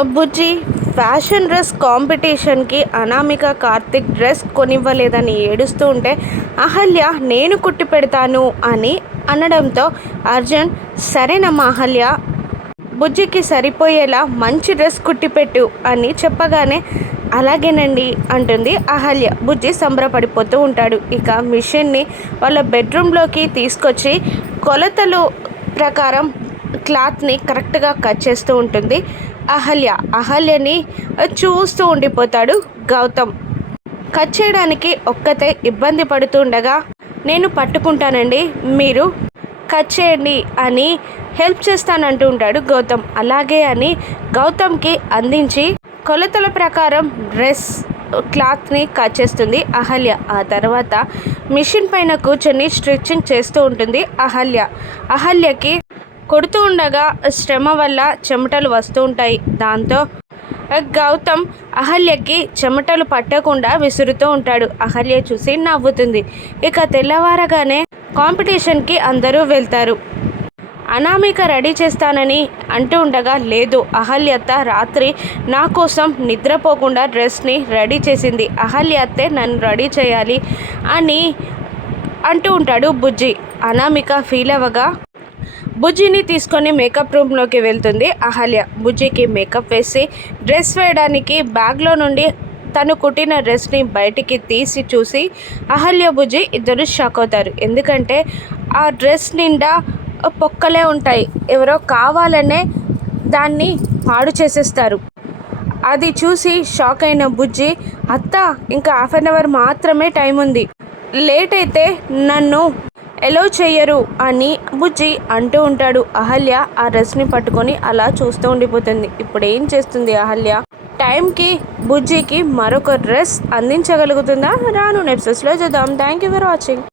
బుజ్జి fashion dress కాంపిటీషన్కి Anamika Karthik dress కొనివ్వలేదని ఏడుస్తూ ఉంటే అహల్య నేను కుట్టి పెడతాను అని అనడంతో అర్జున్ సరేనమ్మా అహల్య బుజ్జికి సరిపోయేలా మంచి డ్రెస్ కుట్టిపెట్టు అని చెప్పగానే అలాగేనండి అంటుంది అహల్య. బుజ్జి సంబరపడిపోతూ ఉంటాడు. ఇక మిషన్ని వాళ్ళ బెడ్రూమ్లోకి తీసుకొచ్చి కొలతలు ప్రకారం క్లాత్ని కరెక్ట్గా కట్ చేస్తూ ఉంటుంది. అహల్య. అహల్యని చూస్తూ ఉండిపోతాడు గౌతమ్. కట్ చేయడానికి ఒక్కతే ఇబ్బంది పడుతుండగా నేను పట్టుకుంటానండి మీరు కట్ చేయండి అని హెల్ప్ చేస్తానంటూ ఉంటాడు గౌతమ్. అలాగే అని గౌతమ్కి అందించి కొలతల ప్రకారం డ్రెస్ క్లాత్ని కట్ చేస్తుంది అహల్య. ఆ తర్వాత మిషన్ పైన కూర్చొని స్టిచ్చింగ్ చేస్తూ ఉంటుంది అహల్య. అహల్యకి కొడుతూ ఉండగా శ్రమ వల్ల చెమటలు వస్తూ ఉంటాయి. దాంతో గౌతమ్ అహల్యకి చెమటలు పట్టకుండా విసురుతూ ఉంటాడు. అహల్య చూసి నవ్వుతుంది. ఇక తెల్లవారగానే కాంపిటీషన్కి అందరూ వెళ్తారు. అనామిక రెడీ చేస్తానని అంటూ ఉండగా లేదు అహల్యత్త రాత్రి నా కోసం నిద్రపోకుండా డ్రెస్ని రెడీ చేసింది. అహల్యత్తే నన్ను రెడీ చేయాలి అని అంటూ ఉంటాడు బుజ్జి. అనామిక ఫీల్ అవ్వగా బుజ్జిని తీసుకొని మేకప్ రూమ్లోకి వెళ్తుంది. అహల్య బుజ్జికి మేకప్ వేసి డ్రెస్ వేయడానికి బ్యాగ్లో నుండి తను కుట్టిన డ్రెస్ని బయటికి తీసి చూసి అహల్య బుజ్జి ఇద్దరు షాక్ అవుతారు. ఎందుకంటే ఆ డ్రెస్ నిండా పొక్కలే ఉంటాయి. ఎవరో కావాలనే దాన్ని పాడు చేసేస్తారు. అది చూసి షాక్ అయిన బుజ్జి అత్త ఇంకా హాఫ్ అన్ అవర్ మాత్రమే టైం ఉంది లేట్ అయితే నన్ను ఎలో చేయరు అని బుజ్జి అంటూ ఉంటాడు. అహల్య ఆ డ్రెస్ని పట్టుకొని అలా చూస్తూ ఉండిపోతుంది. ఇప్పుడు ఏం చేస్తుంది అహల్య? టైంకి బుజ్జికి మరొక డ్రెస్ అందించగలుగుతుందా? రాను నెప్సెస్లో చూద్దాం. Thank you for watching.